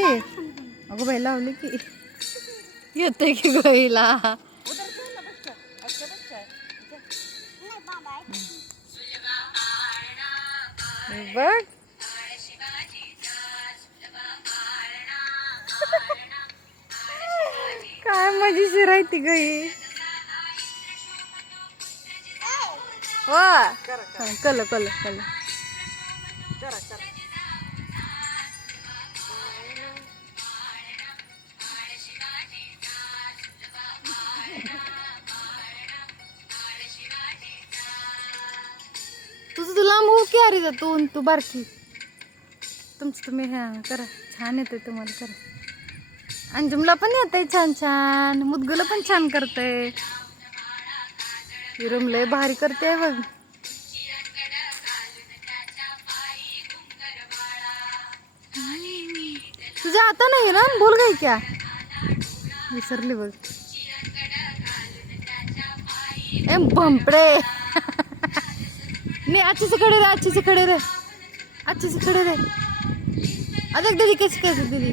ती अगो बाई लावली की येते की गईला बघ काय मजेशीर आहे ती गई हो कल कल कल तुझं तू लांब हो की अरे जा तू बारकी तुमचं तुम्ही ह्या करा छान येते तुम्हाला करा अंजुमला पण येतंय छान छान मुदगुला पण छान करतंय विरम लय भारी करते बघ तुझ्या आता नाही ना भूल गई क्या विसरली बघ ए भंपडे नाही आजची खडे रे आजची खडे रे आजची खडे रे आता दीदी कैसे कैसे दीदी